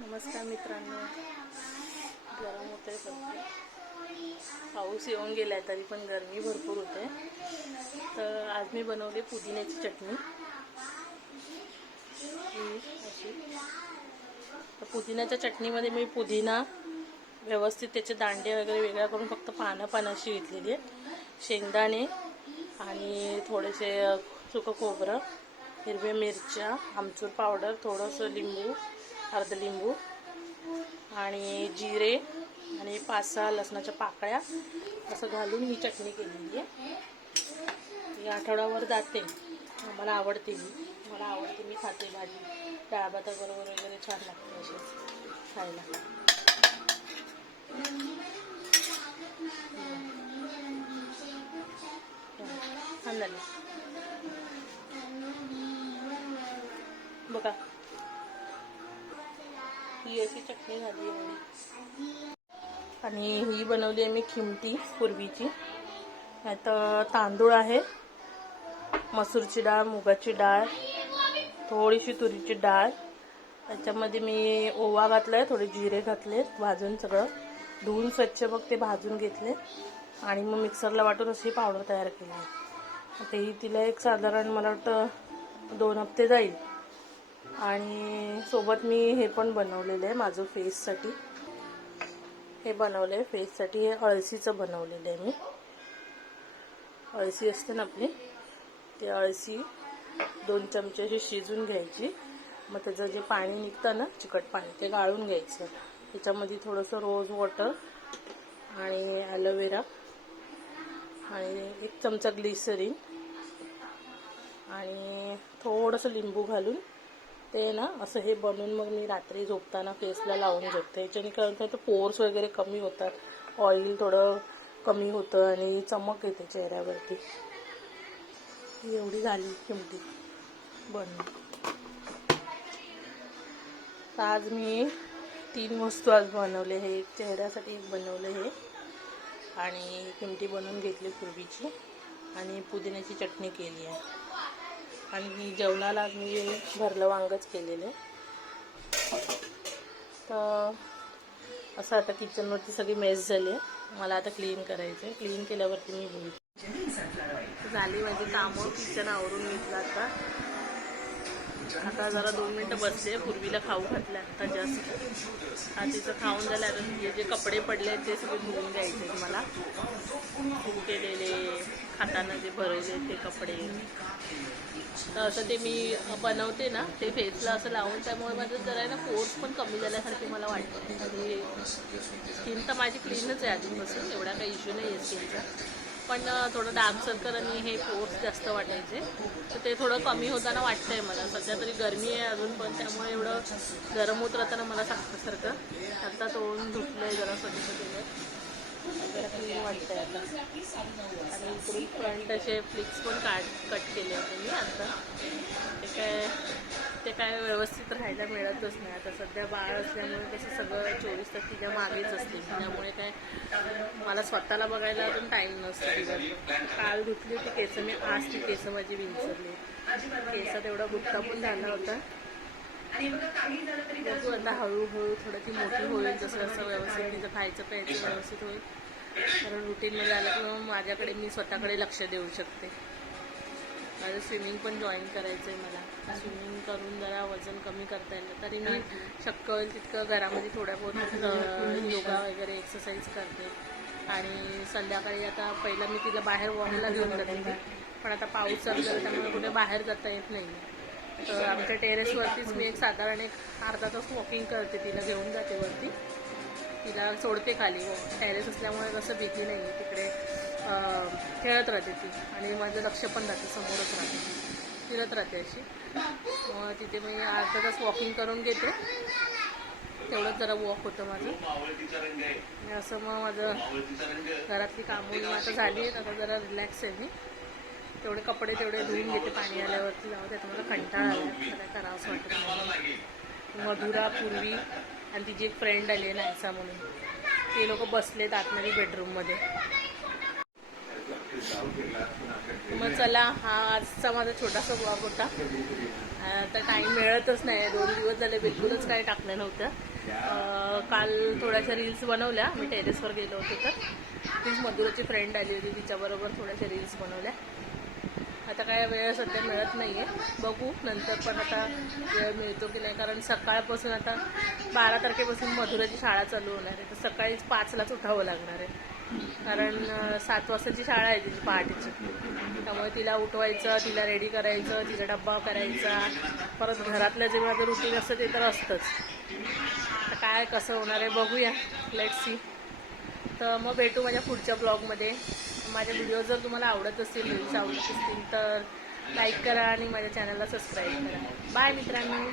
नमस्कार मित्रांनो. गरम होते सध्या. पाऊस येऊन गेलाय तरी पण गरमी भरपूर होते. तर आज मी बनवली पुदिन्याची चटणी. अशी. तर पुदिन्याच्या चटणीमध्ये मी पुदिना व्यवस्थित त्याचे दांडे वगैरे वेगळ्या करून फक्त पानं पानाशी घेतलेली आहेत. शेंगदाणे आणि थोडेसे सुकं खोबरं हिरव्या मिरच्या आमचूर पावडर थोडंसं लिंबू अर्ध लिंबू आणि जिरे आणि पाच सहा लसणाच्या पाकळ्या असं घालून ही चटणी केलेली आहे. ही आठवड्यावर जाते. मला आवडते मी मला आवडते मी खाते भाजी. डाळ भाताबरोबर वगैरे छान लागते असे खायला. छान बघा. ही अशी चटणी झाली आहे आणि ही बनवली आहे मी खिमटी पूर्वीची. यात तांदूळ आहे. मसूरची डाळ मुगाची डाळ थोडीशी तुरीची डाळ. त्याच्यामध्ये मी ओवा घातलाय थोडे जिरे घातले भाजून सगळं. धुवून स्वच्छ बघ ते भाजून घेतले. आणि मग मिक्सरला वाटून अशी पावडर तयार केली आहे. आता ही तिला एक साधारण मला वाटतं दोन हप्ते जाईल. आणि सोबत मी हे पण बनवलेलं आहे माझं फेससाठी. हे बनवलं आहे फेससाठी हे अळसीचं बनवलेलं आहे मी. अळसी असते ना आपली ती अळसी दोन चमचे अशी शिजून घ्यायची. मग त्याचं जे पाणी निघतं ना चिकट पाणी ते गाळून घ्यायचं. त्याच्यामध्ये थोडंसं रोज वॉटर आणि ॲलोवेरा आणि एक चमचा ग्लिसरीन आणि थोडंसं लिंबू घालून ते ना असं हे बनवून मग मी रात्री झोपताना फेसला लावून झोपते. याच्याने काय होतं तर पोर्स वगैरे कमी होतात. ऑइल थोडं कमी होतं आणि चमक येते चेहऱ्यावरती. एवढी झाली किमती. बनवून तर आज मी तीन वस्तू आज बनवले हे एक चेहऱ्यासाठी एक बनवले हे. आणि किमटी बनवून घेतली पूर्वीची. आणि पुदिन्याची चटणी केली आहे. आणि जेवणाला मी भरलं वांगच केलेलं. आहे तर असं आता किचनवरती सगळी मेस झाली आहे. मला आता क्लीन करायचं आहे. क्लीन केल्यावरती मी बोलते. झाली माझी कामं. किचन आवरून घेतलं आता. आता जरा दोन मिनटं बसले पूर्वीला खाऊ घातलं आता जास्त हा तिचं खाऊन झालं आता हे जे कपडे पडले आहेत ते सगळे धुवून घ्यायचे मला. धुवून केलेले खाताना जे भरवले ते कपडे. तर असं ते मी बनवते ना ते फेसला असं लावून त्यामुळे माझं जरा ना पोर्स पण कमी झाल्यासारखे मला वाटतं. आणि स्किन तर माझी क्लीनच आहे अजूनपासून एवढा काही इश्यू नाही आहे स्किनचा पण थोडं डार्क सर्कल आणि हे पोर्स जास्त वाटायचे. तर ते थोडं कमी होताना वाटतंय मला. सध्या तरी गरमी आहे अजून पण त्यामुळे एवढं गरम होत राहताना मला सारखं आता तोंड धुतलंय जरा स्वच्छ केलं वाटतंय आता. आणि इकडून फ्रंट असे फ्लिक्स पण काट कट केले होते मी आता. काय व्यवस्थित राहायला मिळतच नाही. आता सध्या बाळ असल्यामुळे कसं सगळं चोवीस तास तिच्या मागेच असते. त्यामुळे काय मला स्वतःला बघायला अजून टाईम नसतो दिवसभर. काल धुतली होती केस मी आज ती केस माझी विंचरली. केसात एवढा गुप्ता पण झाला होता. बघू आता हळूहळू थोडं ती मोठी होईल जसं जसं व्यवस्थित तिचं खायचं प्यायचं व्यवस्थित होईल. कारण रुटीनमध्ये आलं की मग माझ्याकडे मी स्वतःकडे लक्ष देऊ शकते. माझं स्विमिंग पण जॉईन करायचं आहे मला स्विमिंग करून जरा वजन कमी करता येईल. तरी मी शक्य होईल तितकं घरामध्ये थोड्या बहुत योगा वगैरे एक्सरसाइज करते. आणि संध्याकाळी आता पहिला मी तिला बाहेर वॉकला घेऊन जाते. पण आता पाऊस चालू झाला त्यामुळे कुठे बाहेर जाता येत नाही. तर आमच्या टेरेसवरतीच मी एक साधारण एक अर्धा तास वॉकिंग करते. तिला घेऊन जाते वरती. तिला सोडते खाली. टेरेस असल्यामुळे कसं भीती नाही आहे तिकडे खेळत राहते ती. आणि माझं लक्ष पण राहते समोरच राहते फिरत राहते अशी. मग तिथे मी अर्धा तास वॉकिंग करून घेते. तेवढंच जरा वॉक होतं माझं. असं मग माझं घरातली कामं आता झाली आहेत. आता जरा रिलॅक्स आहे मी. तेवढे कपडे तेवढे धुवून घेते पाणी आल्यावरती जाऊ त्यात मला कंटाळा आला काय करावंच वाटतं नाही मधुरा पूर्वी आणि तिची एक फ्रेंड आली आहे नायसा म्हणून. ते लोक बसलेत आतमध्ये बेडरूममध्ये मग चला हा आजचा माझा छोटासा ब्लॉग होता. आता टाइम मिळतच नाही. दोन दिवस झाले बिलकुलच काही टाकलं नव्हतं. काल थोड्याशा रील्स बनवल्या. मी टेरेसवर गेलो होतो तर. तीच मधुराची फ्रेंड आली होती. तिच्याबरोबर थोड्याशा रील्स बनवल्या. आता काय वेळ सध्या मिळत नाही आहे बघू नंतर पण आता वेळ मिळतो की नाही. कारण सकाळपासून आता बारा तारखेपासून मधुराची शाळा चालू होणार आहे. तर सकाळीच पाचलाच उठावं लागणार आहे. कारण सात वाजताची शाळा आहे तिची पहाटेची. त्यामुळे तिला उठवायचं तिला रेडी करायचं तिचा डब्बा करायचा. परत घरातलं जे माझं रुटीन असतं ते तर असतंच. काय कसं होणार आहे बघूया. लेट सी तर मग भेटू माझ्या पुढच्या ब्लॉगमध्ये माझ्या व्हिडिओ जर तुम्हाला आवडत असतील रील्स आवडत असतील तर लाईक करा आणि माझ्या चॅनलला सबस्क्राईब करा. बाय मित्रांनो.